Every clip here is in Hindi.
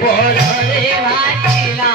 पोलरे भाजिला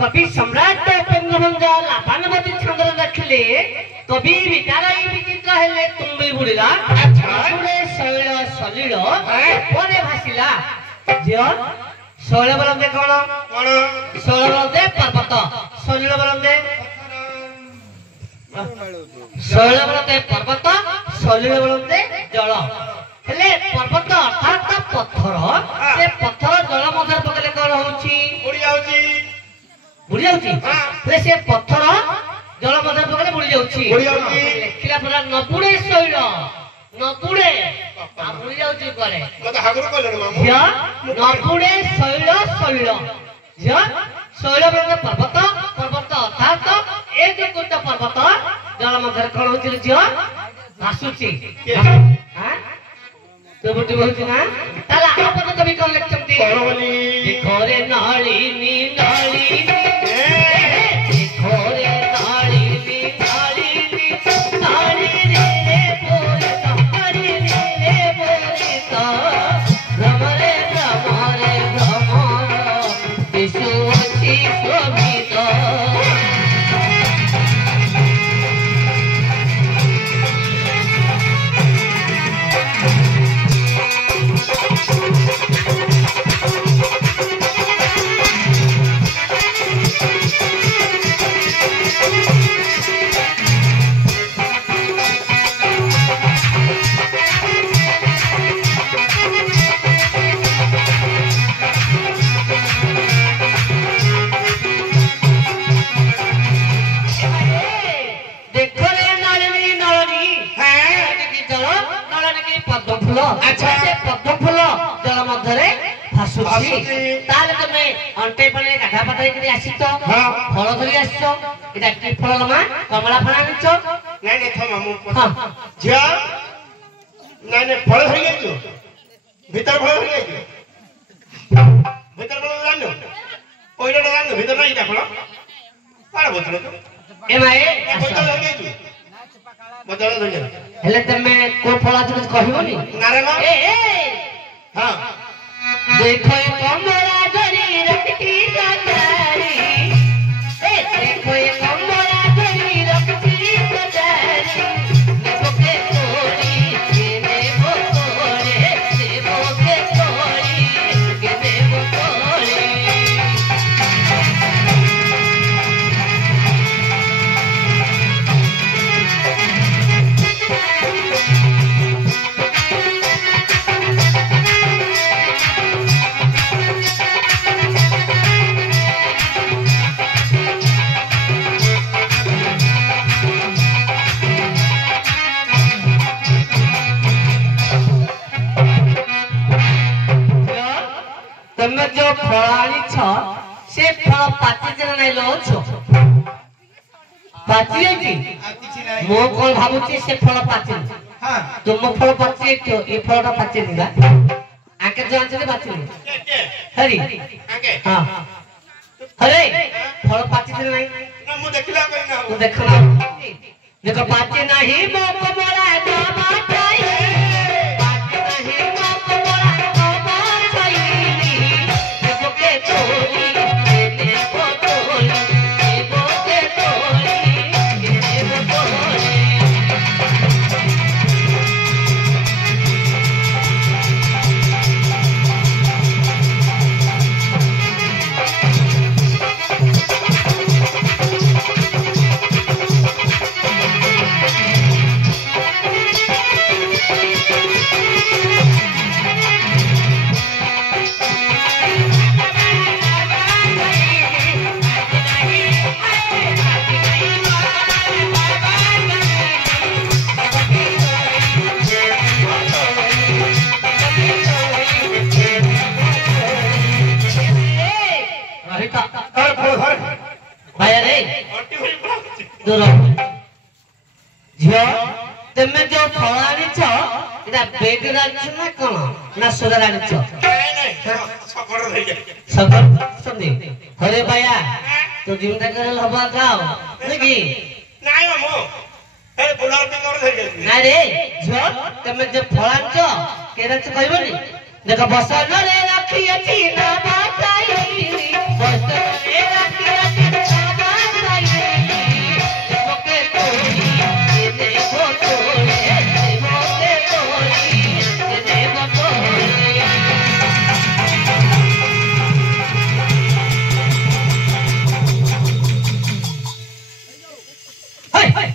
कवि सम्राट बंगबंधु लाभानुमति छंद रखिले कवि विचारई विचित्र हेले तुम्बी बुड़ीला सुरे शैल सलील परे भासिला जियो शैल बलंदे कोन कोन शैल बलंदे पर्वत सलील बलंदे शैल बलंदे पर्वत सलील बलंदे जल हेले पर्वत अर्थात पत्थर से पत्थर जल मध्य पकले कोन होउची उड़ी जाउची बुड़ी जाउची से पत्थर जल मध्य पकड़े बुड़ी जाउची लेखिला परा न बुड़े शैल न बुड़े आ बुड़ी जाउची करे मते हागुर कहले मामू या न बुड़े शैल शैल या शैल बलंदे पर्वत पर्वत अर्थात ए जो कुट पर्वत जल मध्य कोन होउची जियो भासुची हां तो बुटी होउची ना ताला आपन कवि कोन लिखचंती कोन बोली घरे नाळीनी नाळीनी घरे नाळीनी नाळीनी नाळीनी बोले नाळीनी बोले तो भ्रमरे भ्रमरे भ्रमर विश्वची शोभित अच्छा से पद्म फूल जल मध्यरे भासुची ताले तमे अंटे पने गाधा पताई करी आसी तो फल धरी आछो एटा की फल लमा कमला फल आनिछो नै नै थ मामू हां जा नै नै फल धरी आइछो भीतर फल धरी आइछो भीतर फल जानो पहिलो जानो भीतर नै इटा फल पार बोतल तो ए माए बोतल धरी आइछो बदल धरी हेले तमे को फला कुछ कहबोनी नारे ना ए हां देखो कमला जरी रखती सजारी ए देखो कमला जरी रखती सजारी देखो के तोरी के देवो तोरे देवो के तोरी के देवो तोरे तमे जो फलानी छ से फल पाची जन नै लो छ पाची है मो कोन भाबुची से फल पाची हां तुम फल पाची तो ए फलटा पाची दिला आके जान से पाची हरि आके हां अरे फल पाची जन नै ना मु देखला कोई ना तू देखला देखो पाची नाही मो कमला जमा चाहि ତ ଧର ପୁଅ ଧର ଭାଇ ରେ ଅଟି ହୋଇ ପଳାଉଛି ଦୂର ଝିଅ ତମେ ଯୋଉ ଫଳ ଆଣିଛ ଏଟା ବେଗରେ ଆଣିଛ ନା କଣ ନା ସୁରାରେ ଆଣିଛ ନାଇଁ ନାଇଁ ସକଡ଼ ଧରି ଯାଇ ସକର ସନ୍ଦି ହରେ ଭାଇଆ ତୁ ଜିମଟା করে হবা গাও নাকি ନାଇଁ ମାମୁ ଏ ବୁଲାର ପିଙ୍ଗର ଧରି ଯାଇ না রে ঝিଅ ତମେ যে ফল আনছ কেরাছ কইবনি দেখো বসନରେ রাখি আছি না বাতাই বসନରେ রাখি আছি না বাতাই দেখোকে তোরি দেখো তোরি দেখোকে তোরি দেখো তোরি হাই হাই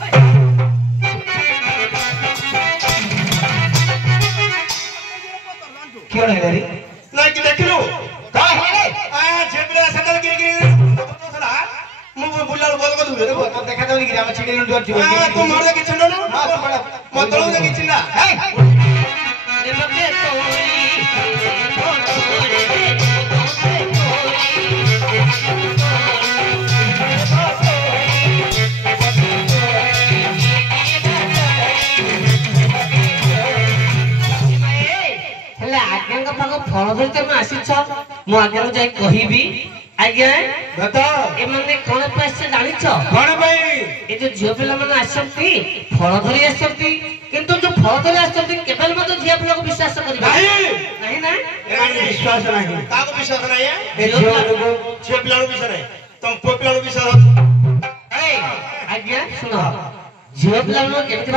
क्यों नहीं रही ନାଇଁ କି ଦେଖିଲୁ का है ଝିଅପିଲା ସାଙ୍ଗରେ କିରି ମୁଁ ବୁଲାର ବଲ କଦୁ तो देखा तो नहीं कि हम छिड़ी लुट जो ତୁ ମୋର କିଛି ନା ମତଳୁ କିଛି ନା দেখোকে তোরি দেখো তোরি দেখোকে তোরি ହେଲେ ଆଜ୍ଞାଙ୍କ ପାଖକୁ ଫଳ ଧରି ତମେ ଆସିଛ ମୁଁ ଆଜ୍ଞାଙ୍କୁ ଯାଇ କହିବି ଆଜ୍ଞା बता ଏମାନେ କଣ ପାଇଁ ଆସିছে ଜାଣିଛ कौन भाई ଏ ଯୋଉ ଝିଅ ପିଲାମାନେ ଆସିଛନ୍ତି ଫଳ ଧରି ଆସିଛନ୍ତି କିନ୍ତୁ ଯୋଉ ଫଳ ଧରି ଆସିଛନ୍ତି କେବେ ମଧ୍ୟ ଝିଅ ପିଲାକୁ ବିଶ୍ୱାସ କରିବେ ନାହିଁ ନାହିଁ ନା विश्वास नहीं କାହାକୁ ବିଶ୍ୱାସ ନାହିଁ ए जो लोगों ଝିଅ ପିଲାଙ୍କୁ ବିଶ୍ୱାସ ନାହିଁ ତମ ପୁଅ ପିଲାଙ୍କୁ ବିଶ୍ୱାସ ଅଛି ଆଜ୍ଞା ଶୁଣ ଝିଅ ପିଲାମାନଙ୍କୁ କେମିତି